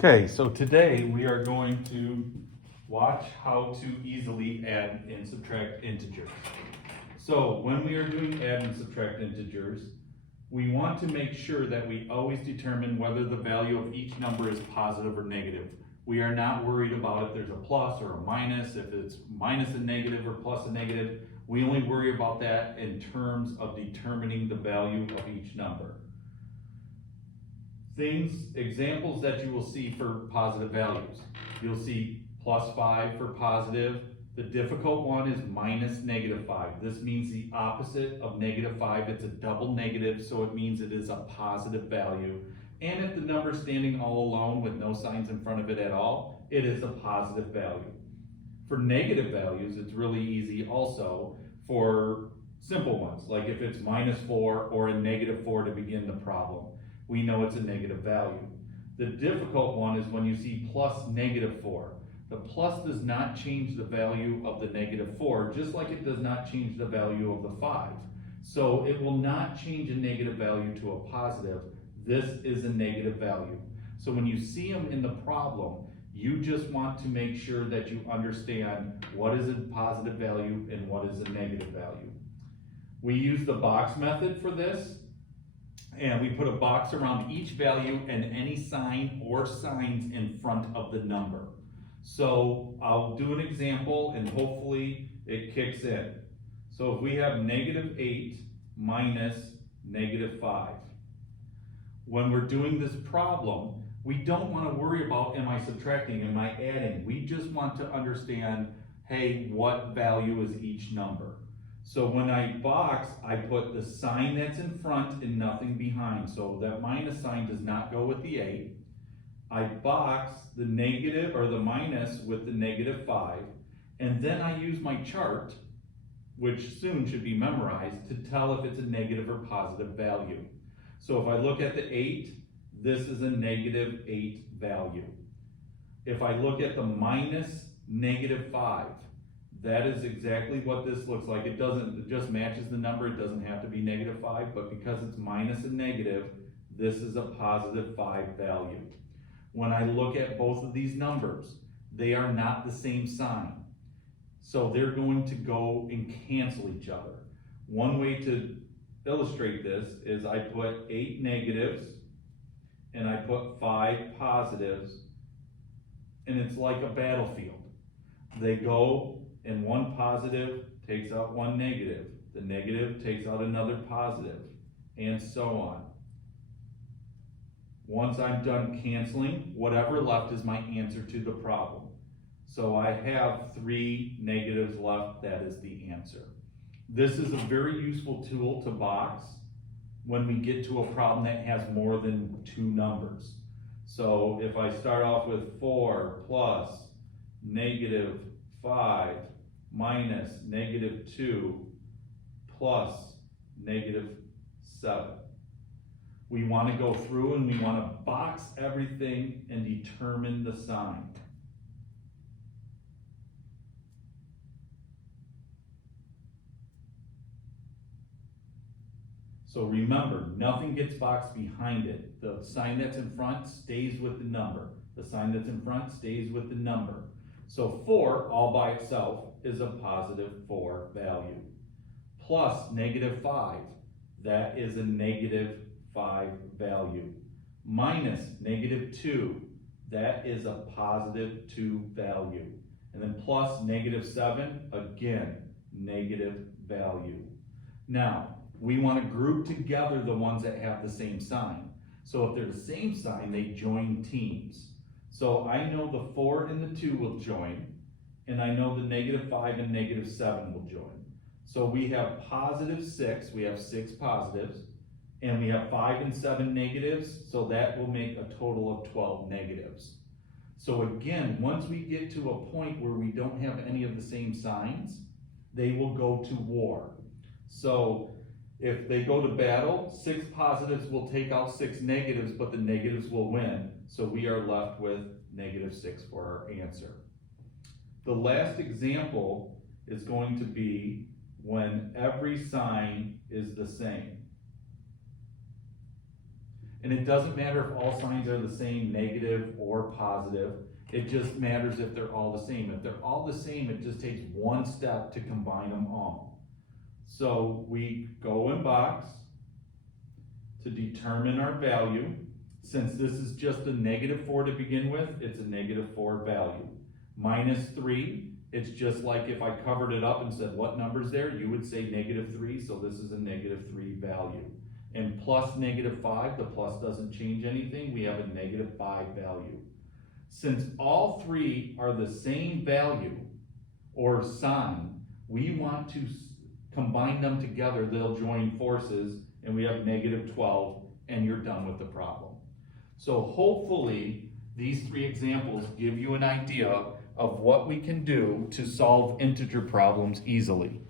Okay, so today we are going to watch how to easily add and subtract integers. So when we are doing add and subtract integers, we want to make sure that we always determine whether the value of each number is positive or negative. We are not worried about if there's a plus or a minus, if it's minus a negative or plus a negative. We only worry about that in terms of determining the value of each number. Examples that you will see for positive values. You'll see plus 5 for positive. The difficult one is minus -5. This means the opposite of -5. It's a double negative, so it means it is a positive value. And if the number is standing all alone with no signs in front of it at all, it is a positive value. For negative values, it's really easy also for simple ones, like if it's -4 or a -4 to begin the problem. We know it's a negative value. The difficult one is when you see plus -4. The plus does not change the value of the -4, just like it does not change the value of the 5. So it will not change a negative value to a positive. This is a negative value. So when you see them in the problem, you just want to make sure that you understand what is a positive value and what is a negative value. We use the box method for this. And we put a box around each value and any sign or signs in front of the number. So I'll do an example and hopefully it kicks in. So if we have -8 minus -5. When we're doing this problem, we don't want to worry about am I subtracting, am I adding? We just want to understand, hey, what value is each number? So when I box, I put the sign that's in front and nothing behind. So that minus sign does not go with the 8. I box the negative or the minus with the -5. And then I use my chart, which soon should be memorized, to tell if it's a negative or positive value. So if I look at the 8, this is a -8 value. If I look at the minus -5, that is exactly what this looks like. It just matches the number. It doesn't have to be -5, but because it's minus and negative, this is a positive 5 value. When I look at both of these numbers, they are not the same sign. So they're going to go and cancel each other. One way to illustrate this is I put 8 negatives and I put 5 positives, and it's like a battlefield. They go, and one positive takes out one negative. The negative takes out another positive, and so on. Once I'm done canceling, whatever left is my answer to the problem. So I have 3 negatives left. That is the answer. This is a very useful tool to box when we get to a problem that has more than 2 numbers. So if I start off with 4 plus -5 minus -2 plus -7. We want to go through and we want to box everything and determine the sign. So remember, nothing gets boxed behind it. The sign that's in front stays with the number. The sign that's in front stays with the number. So 4 all by itself is a positive 4 value. Plus -5, that is a -5 value. Minus -2, that is a positive 2 value. And then plus -7, again, negative value. Now, we want to group together the ones that have the same sign. So if they're the same sign, they join teams. So I know the 4 and the 2 will join, and I know the -5 and -7 will join. So we have +6, we have 6 positives, and we have 5 and 7 negatives, so that will make a total of 12 negatives. So again, once we get to a point where we don't have any of the same signs, they will go to war. So if they go to battle, 6 positives will take out 6 negatives, but the negatives will win. So we are left with -6 for our answer. The last example is going to be when every sign is the same. And it doesn't matter if all signs are the same, negative or positive. It just matters if they're all the same. If they're all the same, it just takes one step to combine them all. So we go in box to determine our value. Since this is just a -4 to begin with, it's a -4 value. -3, it's just like if I covered it up and said what number's there, you would say -3, so this is a -3 value. And plus -5, the plus doesn't change anything, we have a -5 value. Since all three are the same value or sign, we want to combine them together, they'll join forces, and we have -12, and you're done with the problem. So hopefully, these three examples give you an idea of what we can do to solve integer problems easily.